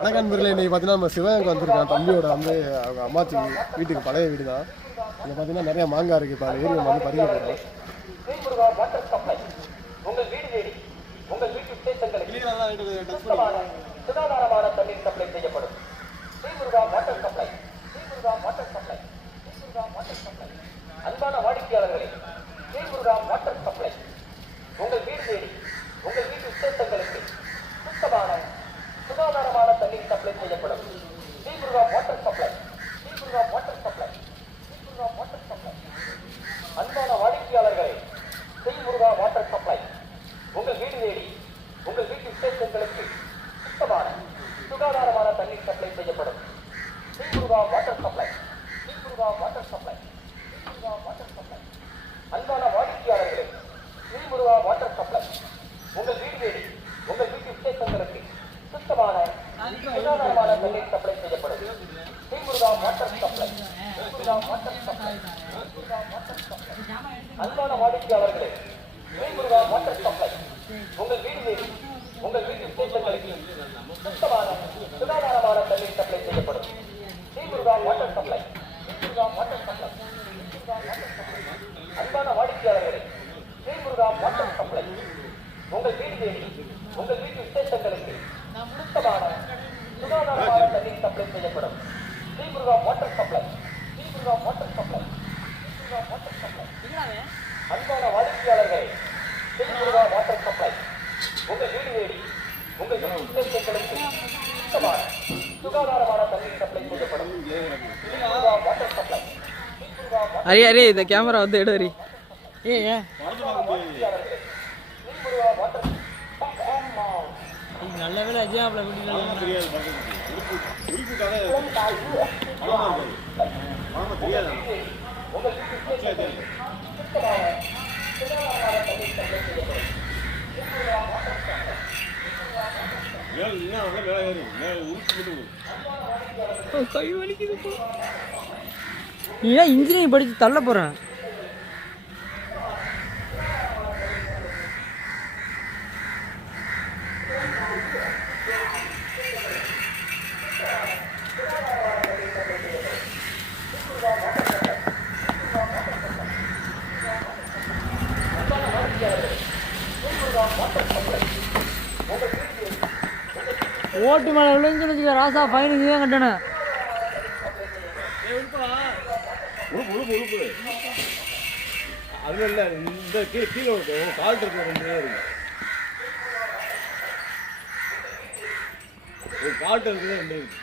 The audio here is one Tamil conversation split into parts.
வணக்கம் நண்பர்களே இன்றைக்கி பார்த்தீங்கன்னா நம்ம சிவகங்கை வந்திருக்கோம். தம்பியோட வந்து அவங்க அம்மாச்சி வீட்டுக்கு பழைய வீடு தான் இங்கே பார்த்தீங்கன்னா நிறைய மாங்காய் இருக்குது இப்போ அந்த நம்ம வந்து பறிக்க போகிறோம் ஸ்ரீமுருகா ಸಂಪ್ರದಾಯ அன்பான வாடிக்கையாளர்களே ஸ்ரீமுருகா வாட்டர் சப்ளை உங்கள் வீடு தேடி உங்கள் ஸ்டேஷன்களுக்கு சுத்தமான சுகாதாரமான தண்ணீர் சப்ளை செய்யப்படும் ஸ்ரீமுருகா வாட்டர் சப்ளை அரே. அரே இந்த கேமரா வந்து எடு ஹரி ஏ ஏன் வாட்டர் நல்ல வேலை அப்படியே மேலே ஏறி. மேலே உருட்டு போட்டு கை வலிக்குது ஏன் இன்ஜினியரிங் படிச்சு தள்ள போறேன் ஓட்டு மேலே விழுந்துன்னு வச்சுக்க ராசா ஃபைன் இதுதான் கட்டணும் உழுப்பு இல்லை இந்த கீழே கீழே கால் இருக்கு ரெண்டு பேர். இருக்கு ஒரு கால்ட்டு இருக்குது ரெண்டு இருக்கு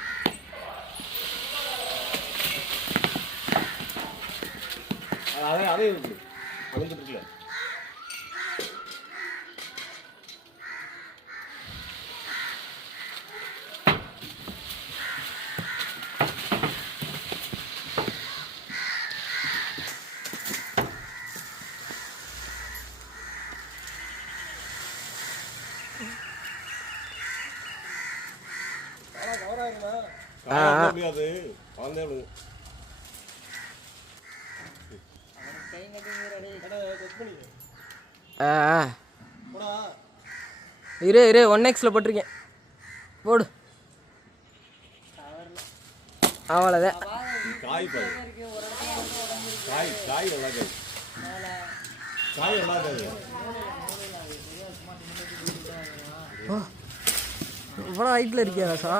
அது- அதே அதே இருக்கு. அழுந்துட்டு இருக்குல்ல. முடியாது. குழந்தை விழுது ஆ ஆ. இரு இரு ஒன் எக்ஸில் போட்டிருக்கேன். போடு. அவ்வளோதான் காய் பாரு. காய் காய் நல்லா காய் காய் நல்லா காய் இவ்வளோ ஹைட்டில் இருக்கியா ராசா?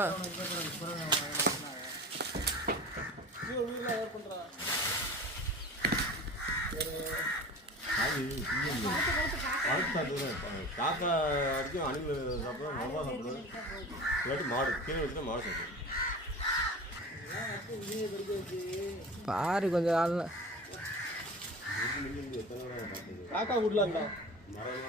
காக்கா அடிக்கும் அணில் சாப்பிடும் நல்லா சாப்பிடும் இல்லாட்டி மாடு கீழே மாடு சாப்பிடும் பாரு கொஞ்சம் ஆள் காக்கா விடலாங்களா மரம்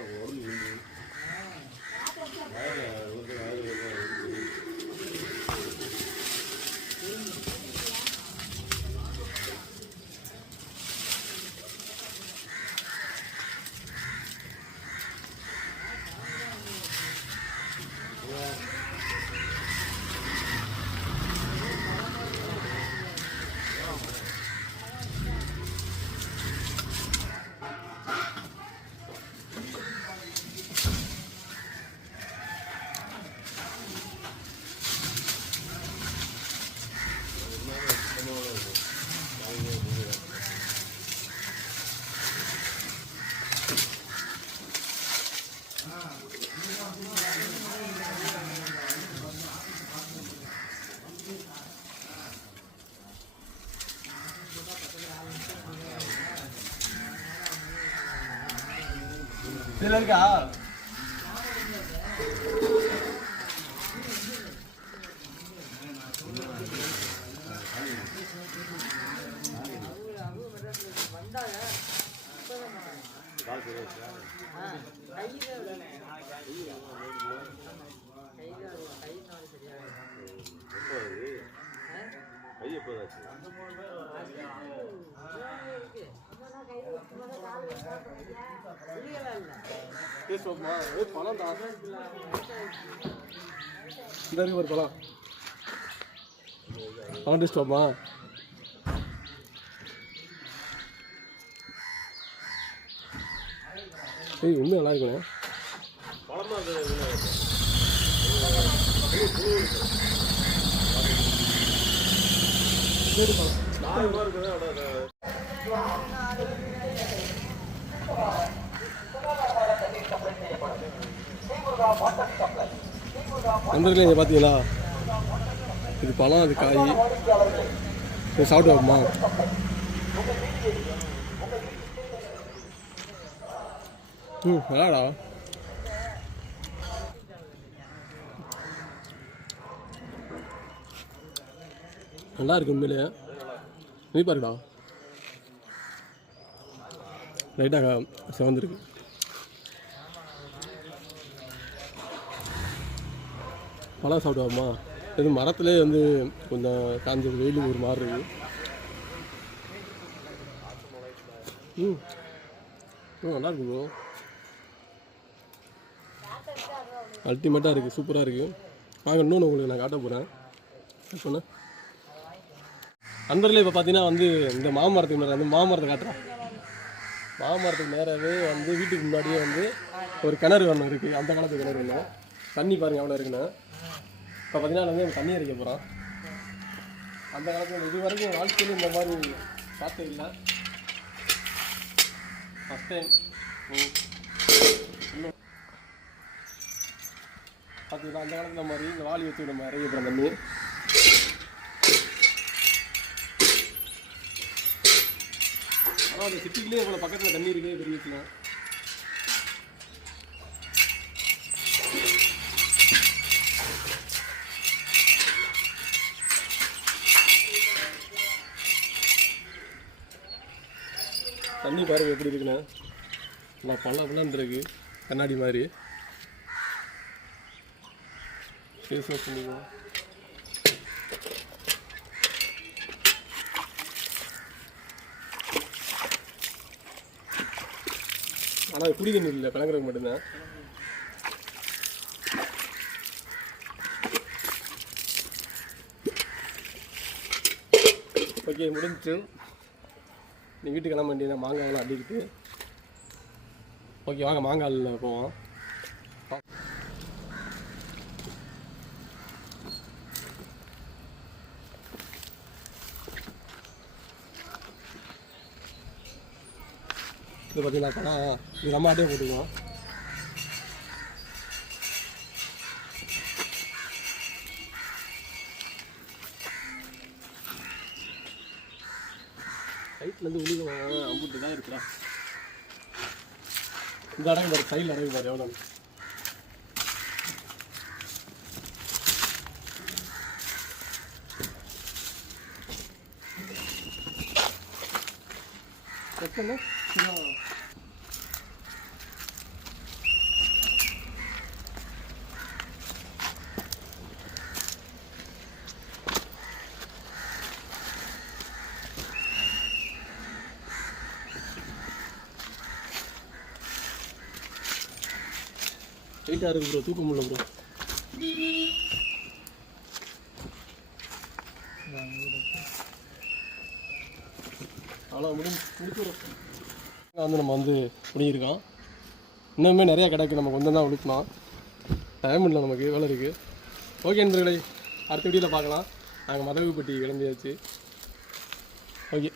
இதில் இருக்கா கை எப்போதாச்சு பழம் தான் இந்த இருக்கு ஒரு பழம் பழம் டேஸ்ட் ஏய் உண்மை நல்லா இருக்கணும் பழமா அது இருக்குது நண்பர்களே இதை பார்த்தீங்களா? இது பழம் அது காய். இது சாப்பிட்டு வருமா ம் நல்லாடா. நல்லா இருக்கு உண்மையிலே நீ பாருடா. லைட்டாக சிவந்திருக்கு. பழம் சாப்பிடுவோமா இது மரத்துலேயே வந்து கொஞ்சம் காஞ்சது வெயில் ஒரு மாதிரி இருக்கு. ம். ம் நல்லா இருக்கு ப்ரோ அல்டிமேட்டாக இருக்குது சூப்பராக இருக்குது வாங்க இன்னொன்று உங்களுக்கு நான் காட்ட போகிறேன் சொன்னேன் நண்பர்களே இப்போ பார்த்தீங்கன்னா வந்து இந்த மாமரத்துக்கு முன்னாடி வந்து மாமரத்தை காட்டுறேன் மாமரத்துக்கு நேராகவே வந்து வீட்டுக்கு முன்னாடியே வந்து ஒரு கிணறு ஒன்று இருக்குது அந்த காலத்து கிணறு ஒன்று தண்ணி பாருங்கள் எவ்வளோ இருக்குன்னு. இப்போ பார்த்தீங்கன்னா வந்து தண்ணி அடிக்க போகிறோம் அந்த காலத்தில் இது வரைக்கும் வாழ்க்கையில் இந்த மாதிரி பார்த்தது இல்லை. ஃபஸ்ட் டைம் பார்த்தீங்கன்னா அந்த காலத்தில் மாதிரி இந்த வாளி வச்சு நம்ம இறங்கி போகிறோம் தண்ணி. ஆனால் அந்த சிட்டிக்குள்ளே இவ்வளோ பக்கத்தில் தண்ணி இருக்கே பெரிய விஷயம் தண்ணி பாருங்க எப்படி இருக்குண்ணா நல்லா பல்ல பல்லான்னு கண்ணாடி மாதிரி. ஃபேஸ் வாஷ் ஆனால் குடி தண்ணி இல்லை. கலங்குறதுக்கு மட்டும்தான். ஓகே முடிஞ்சிச்சு. நீ வீட்டுக்கு கிளம்ப வேண்டியதான் மாங்காயெல்லாம் அடிக்கிட்டு ஓகே வாங்க மாங்காயில் போவோம். இது பார்த்தீங்கன்னா பழம் இது நம்ம ஆட்டே போட்டுக்குவோம் சைட்லேருந்து உழுக அம்புட்டு தான் இருக்குடா இந்த அடங்கு பாரு சைடில் அடங்கு பாரு எவ்வளோ எத்தனை வெயிட்டாக இருக்கு ப்ரோ தூக்க முடியல ப்ரோ அவ்வளோ முடிஞ்சு முடிச்சுடுறோம் வந்து நம்ம வந்து முடியிருக்கோம் இன்னுமே நிறைய கிடக்கு நம்ம கொஞ்சம் தான் உடுக்கலாம் டைம் இல்லை நமக்கு வேலை இருக்குது ஓகே நண்பர்களே. அடுத்த வீடியோவில் பார்க்கலாம். நாங்கள் மதகுப்பட்டி கிளம்பியாச்சு. ஓகே